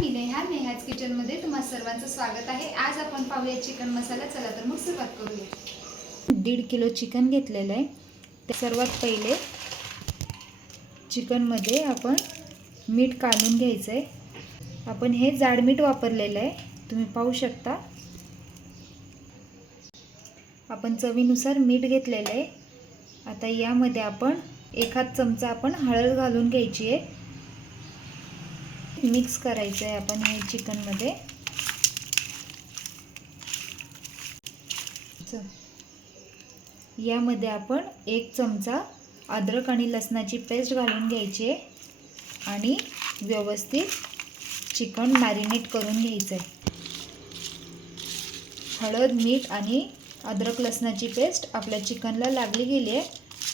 मी नेहा नेहाच किचनमध्ये तुम्हा सर्वांचं स्वागत आहे. आज आपण पाहूया चिकन मसाला. चला तर मग सुरुवात करूया. दीड किलो चिकन घेतलेलं आहे. ते सर्वात पहिले चिकनमध्ये आपण मीठ काढून घ्यायचं आहे आपण हे जाड मीठ वापरलेलं आहे. तुम्ही पाहू शकता. आपण चवीनुसार मीठ घेतलेलं आहे. आता यामध्ये आपण एखाद चमचा आपण हळद घालून घ्यायची आहे. मिक्स करायचं आहे आपण हे चिकनमध्ये. यामध्ये आपण एक चमचा अद्रक आणि लसणाची पेस्ट घालून घ्यायची आहे आणि व्यवस्थित चिकन मॅरिनेट करून घ्यायचं आहे हळद मीठ आणि अद्रक लसणाची पेस्ट आपल्या चिकनला लागली गेली आहे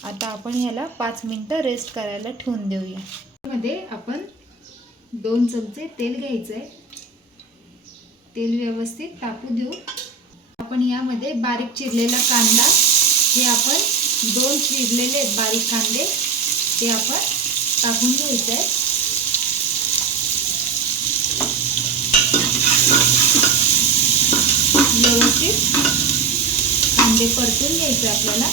आता आपण ह्याला पाच मिनटं रेस्ट करायला ठेवून देऊया. मध्ये आपण दोन चमचे तेल घ्यायचं आहे तेल व्यवस्थित टाकू देऊ. आपण यामध्ये बारीक चिरलेला कांदा हे आपण दोन चिरलेले आहेत बारीक कांदे ते आपण टाकून घ्यायचं आहे व्यवस्थित कांदे परतून घ्यायचे आपल्याला.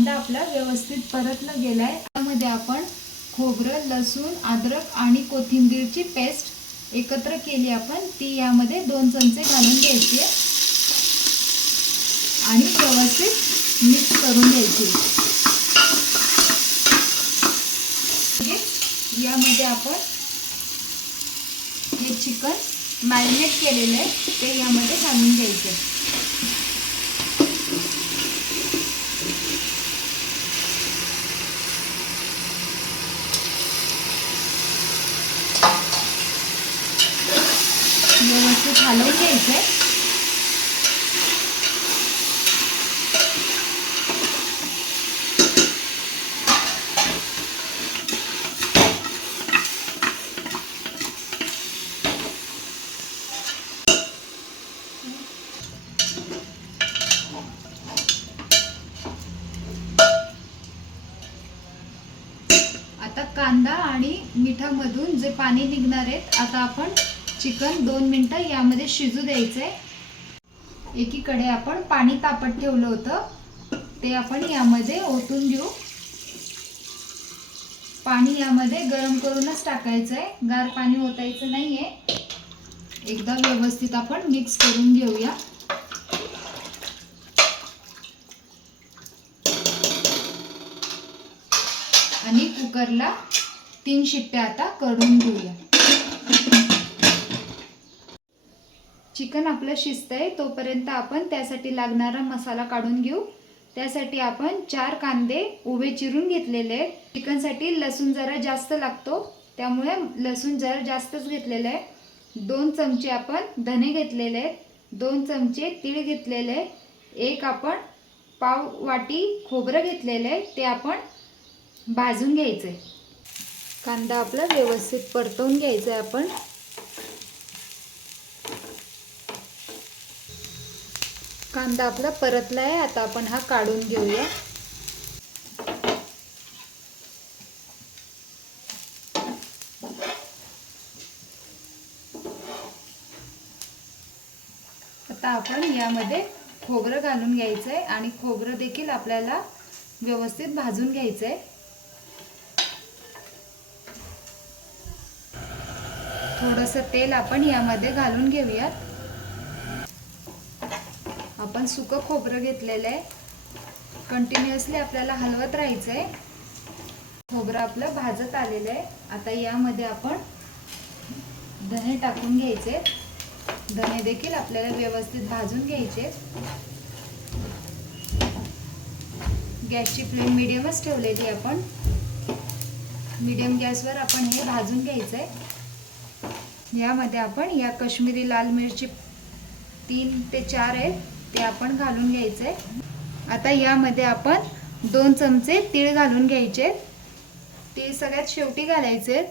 कांदा आपला व्यवस्थित परतला गेलाय. त्यामध्ये आपण खोबरं लसूण अद्रक आणि कोथिंबीरची पेस्ट एकत्र केली आपण. ती यामध्ये दोन चमचे घालून घ्यायची आणि व्यवस्थित मिक्स करून घ्यायची म्हणजे यामध्ये आपण हे चिकन मॅरिनेट केलेलं आहे. ते यामध्ये घालून घ्यायचे व्यवस्थित हलवून घ्यायचे. आता कांदा आणि मिठामधून जे पाणी निघणार आहेत आता आपण चिकन दोन मिनटं यामध्ये शिजू द्यायचं आहे एकीकडे आपण पाणी तापत ठेवलं होतं. ते आपण यामध्ये ओतून घेऊ. पाणी यामध्ये गरम करूनच टाकायचं आहे गार पाणी ओतायचं नाही आहे एकदा व्यवस्थित आपण मिक्स करून घेऊया. आणि कुकरला तीन शिट्ट्या आता करून घेऊया. चिकन आपलं शिजत आहे तोपर्यंत आपण त्यासाठी लागणारा मसाला काढून घेऊ. त्यासाठी आपण चार कांदे उभे चिरून घेतलेले आहेत. चिकनसाठी लसूण जरा जास्त लागतो त्यामुळे लसूण जरा जास्तच घेतलेलं आहे. दोन चमचे आपण धने घेतलेले आहेत. दोन चमचे तीळ घेतलेले एक आपण पाव वाटी खोबरं घेतलेलं आहे. ते आपण भाजून घ्यायचं आहे कांदा आपला व्यवस्थित परतवून घ्यायचा आहे आपण. कांदा आपला परतला आहे. आता आपण हा काढून घेऊया. आता आपण यामध्ये खोबरं घालून घ्यायचं आहे आणि खोबरं देखील आपल्याला व्यवस्थित भाजून घ्यायचं आहे थोडंसं तेल आपण यामध्ये घालून घेऊयात. आपण सुकं खोबरं घेतलेलं आहे. कंटिन्युअसली आपल्याला हलवत राहायचं आहे खोबरं आपलं भाजत आलेलं आहे. आता यामध्ये आपण धने टाकून घ्यायचे. धने देखील आपल्याला व्यवस्थित भाजून घ्यायचे. गॅसची फ्लेम मिडियमच ठेवलेली आपण. मिडियम गॅसवर आपण हे भाजून घ्यायचं आहे यामध्ये आपण या कश्मीरी लाल मिरची तीन ते चार आहेत. ते आपण घालून घ्यायचे. आता यामध्ये आपण दोन चमचे तीळ घालून घ्यायचे. तीळ सगळ्यात शेवटी घालायचे.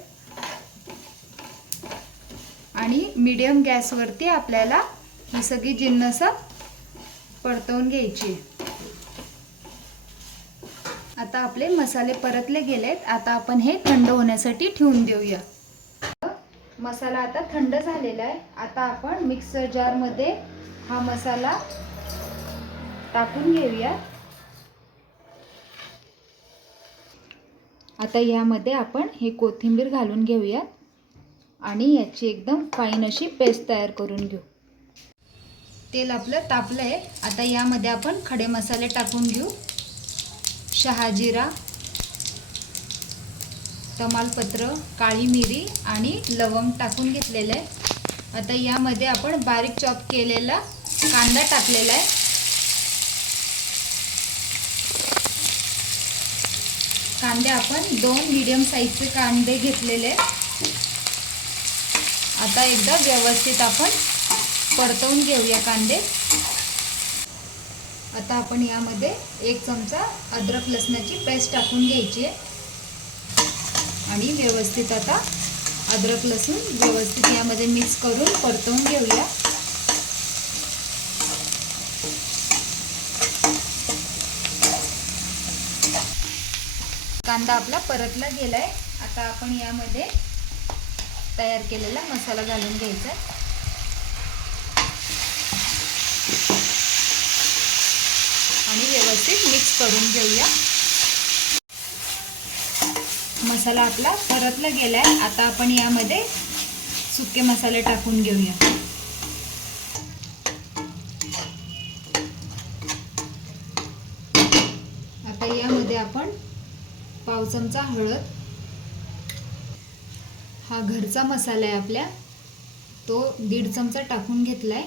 आणि मीडियम गॅसवरती आपल्याला ही सगळी जिन्नस परतवून घ्यायची. आता आता आपले मसाले परतले गेलेत. आता आपण हे थंड होण्यासाठी ठेवून देऊया. मसाला आता थंड झालेला आहे. आता आपण मिक्सर जारमध्ये हा मसाला टाकून घेऊया. आता यामध्ये आपण हे कोथिंबीर घालून घेऊया आणि याची एकदम फाईन अशी पेस्ट तयार करून घेऊ. तेल आपलं तापलं आहे आता यामध्ये आपण खडे मसाले टाकून घेऊ. शहाजिरा तमालपत्र काळी मिरी आणि लवंग टाकून घेतलेलं आहे. आता यामध्ये आपण बारीक चॉप केलेला कांदा टाकलेला आहे. कांदे आपण दोन मीडियम साईजचे कांदे घेतलेले आता एकदा व्यवस्थित आपण परतवून घेऊया कांदे. आता आपण यामध्ये एक चमचा अद्रक लसणाची पेस्ट टाकून घ्यायची आहे. आणि व्यवस्थित आता अद्रक लसूण व्यवस्थित यामध्ये मिक्स करून परतवून घेऊया. कांदा आपला परतला गेलाय. आता आपण यामध्ये तयार केलेला मसाला घालून घ्यायचा. आहे आणि व्यवस्थित मिक्स करून घेऊया. मसाला आपला परतला गेलाय. आता आपण यामध्ये सुके मसाले टाकून घेऊया. आता यामध्ये आपण पाव चमचा हळद. हा घरचा मसाला आहे आपल्या. तो दीड चमचा टाकून घेतलाय.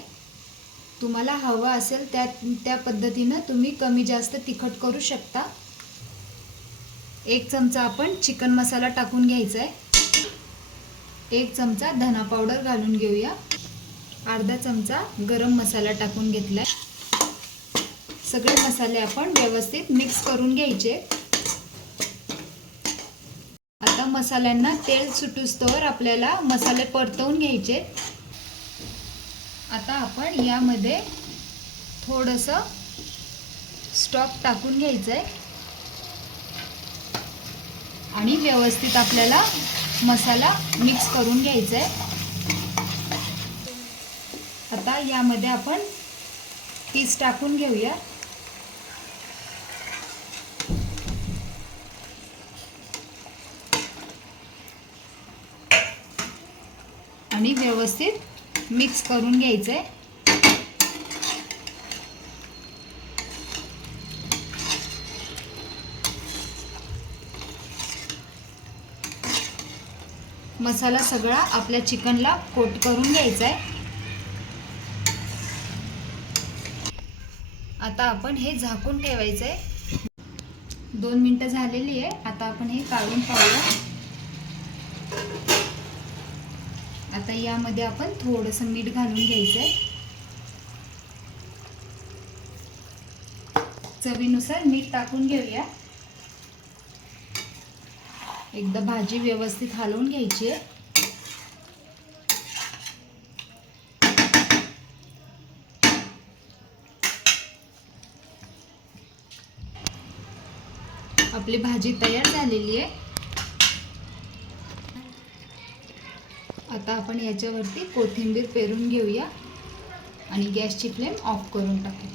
तुम्हाला हवा असेल त्या त्या पद्धतीनं तुम्ही कमी जास्त तिखट करू शकता. एक चमचा आपण चिकन मसाला टाकून घ्यायचा आहे एक चमचा धना पावडर घालून घेऊया. अर्धा चमचा गरम मसाला टाकून घेतलाय. सगळे मसाले आपण व्यवस्थित मिक्स करून घ्यायचे. मसाल्यांना तेल सुटूस्तोवर आपल्याला मसाले परतवून घ्यायचे. आता आपण यामध्ये थोडंसं स्टॉक टाकून घ्यायचं आहे आणि व्यवस्थित आपल्याला मसाला मिक्स करून घ्यायचा आहे आता यामध्ये आपण पीस टाकून घेऊया. आणि व्यवस्थित मिक्स करून घ्यायचं आहे मसाला सगळा आपल्या चिकनला कोट करून घ्यायचा आहे आता आपण हे झाकून ठेवायचं आहे दोन मिनटं झालेली आहे. आता आपण हे काढून पाहूया. आता यामध्ये आपण थोडंसं मीठ घालून घ्यायचं आहे चवीनुसार मीठ टाकून घेऊया. एकदा भाजी व्यवस्थित हलवून घ्यायची आहे. आपली भाजी तयार झालेली आहे. आता आपण याच्यावरती कोथिंबीर पेरून घेऊया आणि गॅसची फ्लेम ऑफ करून टाकू